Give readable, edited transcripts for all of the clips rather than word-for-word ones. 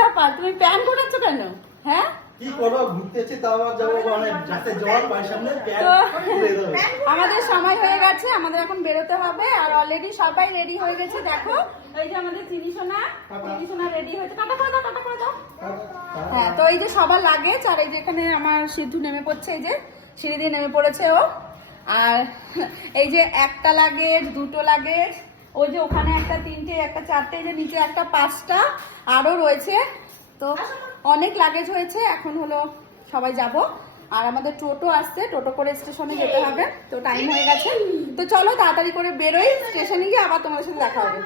ব্যাপার, তুমি প্যান ঘোরাচ্ছ কেন? হ্যাঁ কি করবো, ঘুরতেছি তাও আবার যাবো মানে যাতে জল পাই সামনে আমাদের সময় হয়ে গেছে, আমাদের এখন বেরোতে হবে। আর অলরেডি সবাই রেডি হয়ে গেছে। দেখো এই যে আমাদের চিনি সোনা রেডি হয়েছে। টাটা করে দাও, টাটা করে দাও। হ্যাঁ, তো এই যে সবার লাগেজ, আর এই যে এখানে আমার সিদ্ধু নেমে পড়ছে, এই যে সিঁড়ি দিয়ে নেমে পড়েছে ও। আর এই যে একটা লাগেজ, দুটো লাগেজ, ওই যে ওখানে একটা, তিনটে, একটা চারটে, এই যে নিচে একটা, পাঁচটা আরো রয়েছে। তো অনেক লাগেজ হয়েছে। এখন হলো সবাই যাব। আর আমাদের টোটো আসছে, টোটো করে স্টেশনে যেতে হবে। তো টাইম হয়ে গেছে, তো চলো তাড়াতাড়ি করে বেরোই, স্টেশনে গিয়ে আবার তোমাদের সাথে দেখা হবে।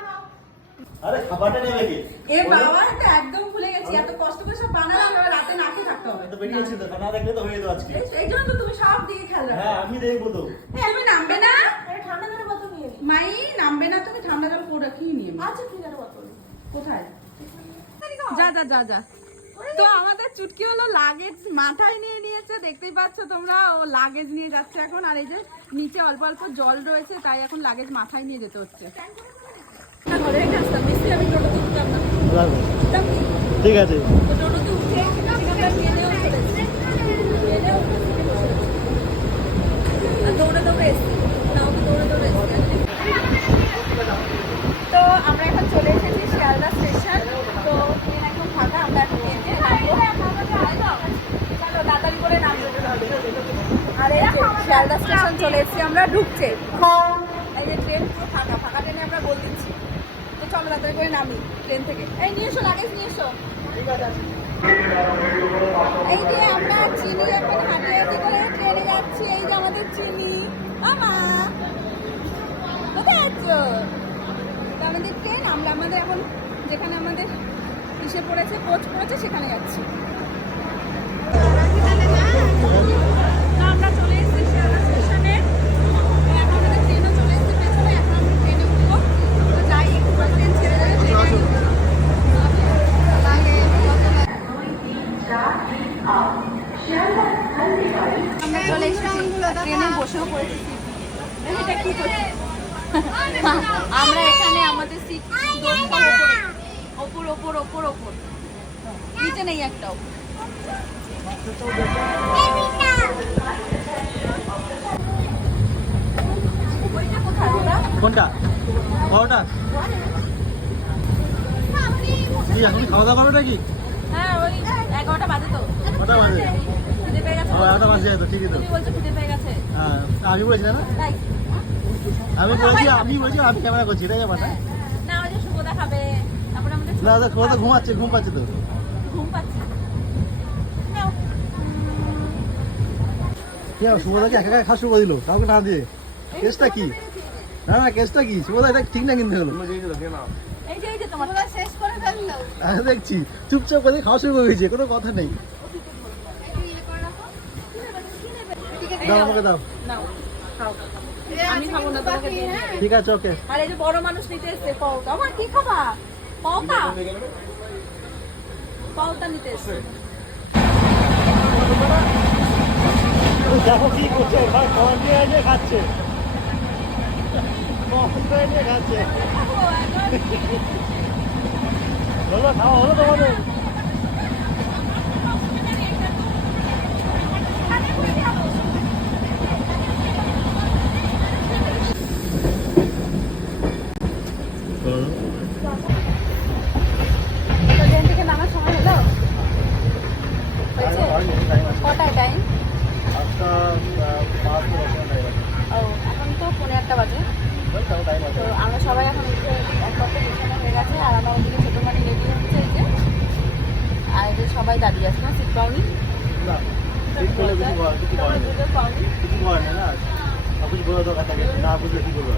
আরে খাবারটা নেবে কি? এ বাবা, এটা একদম ভুলে গেছি। এত কষ্ট করে সব বানালাম, এবার রাতে না খেয়ে থাকতে হবে। তো বেরিয়ে ছিল, না দেখলে তো হয়ে যেত আজকে। এই জন্য তো তুমি সব দিকে খেয়াল রাখো। হ্যাঁ, আমি দেখবো তো। তুমি নামবে না? ঠান্ডা জলের বোতল নিয়ে মাই নামবে না? তুমি ঠান্ডা জল করে কি নিয়ে? আচ্ছা ঠিক আছে, বোতল কোথায়? যা যা যা যা। তো আমাদের চুটকি হলো লাগেজ মাথায় নিয়ে নিয়েছে, দেখতেই পাচ্ছ তোমরা। ও লাগেজ নিয়ে যাচ্ছে এখন। আর এই যে নিচে অল্প অল্প জল রয়েছে, তাই এখন লাগেজ মাথায় নিয়ে যেতে হচ্ছে। আমি টোটোতে উঠতাম না, ঠিক আছে। টোটোতে উঠে দৌড়ে দৌড়ে এসছি, দৌড়ে দৌড়ে এসছি। তো আমরা এখন চলে এসেছি শিয়ালদা স্টেশন। তো ট্রেন এখন ফাঁকা, আমরা এখন ট্রেনে তাড়াতাড়ি করে নামতে হবে। আর এই শিয়ালদা স্টেশন চলে এসেছি আমরা, ঢুকছে। এই যে ট্রেন পুরো ফাঁকা, ফাঁকা ট্রেনে আমরা বলতেছি। তো চলো তাড়াতাড়ি করে নামি ট্রেন থেকে। এই নিয়ে এসো লাগেজ, নিয়ে এসো। এই যে আমরা চিনি এখন হাঁটি হাঁটি করে ট্রেনে যাচ্ছি। এই যে আমাদের চিনি মামা, কোথায় আছো? আমাদের ট্রেন, আমরা আমাদের এখন যেখানে আমাদের ইসে পড়েছে, কোচ পড়েছে, সেখানে যাচ্ছি। আমরা চলে এসেছি শিয়ালদা স্টেশনে। এখন আমাদের ট্রেনও চলে এসেছে পেছনে। এখন আমরা ট্রেনে উঠবো। তো যাই, একটু ট্রেন ছেড়ে যাবে, ট্রেনে আমরা চলে এসেছি, ট্রেনে বসেও পড়েছি। এটা কি করছি আমরা এখানে? আমাদের সিট ওপর ওপর ওপর ওপর, নিচে নেই একটাও। কোনটা? বড়টা? এখন খাওয়া দাওয়া করো নাকি? হ্যাঁ, ওই 11টা বাজে। তো কটা বাজে? খিদে পেয়ে গেছে। 11টা বাজে তো, ঠিকই তো। তুমি বলছো খিদে পেয়ে গেছে। হ্যাঁ, আমি বলেছি না? তাই আমি বলছি আমি ক্যামেরা করছি, এটাই কথা। না, ওই যে সুগদা খাবে, তারপরে আমাদের না, ও তো ঘুমাচ্ছে, ঘুম পাচ্ছে তো। ঘুম পাচ্ছে। কি আর শুভদাকে একা একা খাওয়া শুরু করে দিল, কাউকে না দিয়ে। কেসটা কি? না না, কেসটা কি? শুভদা এটা ঠিক না কিন্তু হলো। এই যে এই যে তোমার শেষ করে ফেললো। দেখছি চুপচাপ করে খাওয়া শুরু করে দিয়েছে, কোনো কথা নেই। দাও আমাকে দাও। নাও খাও। আমি খাবো না, তোমাকে দিয়ে দিই। ঠিক আছে, ওকে। আর এই যে বড় মানুষ নিতে এসছে পাওটা। আমার কি খাবা? পাওটা? পাওটা নিতে এসছে। দেখো কি করছে, ভাই খাওয়া নিয়ে এনে খাচ্ছে, নিয়ে খাচ্ছে। বলো খাওয়া হলো তোমাদের? ট্রেন থেকে নামার সময় হলো? কটায় টাইম? ও, এখন তো 1:15 বাজে। তো আমরা সবাই এখন একসাথে বিছানা হয়ে গেছে। আর আমার ওদিকে ছোটো মানে রেডি হচ্ছে, এই যে। আর এই যে সবাই দাঁড়িয়ে আছে। না সিট পাওনি? কিছু বলে না, বুঝলে কি করবো?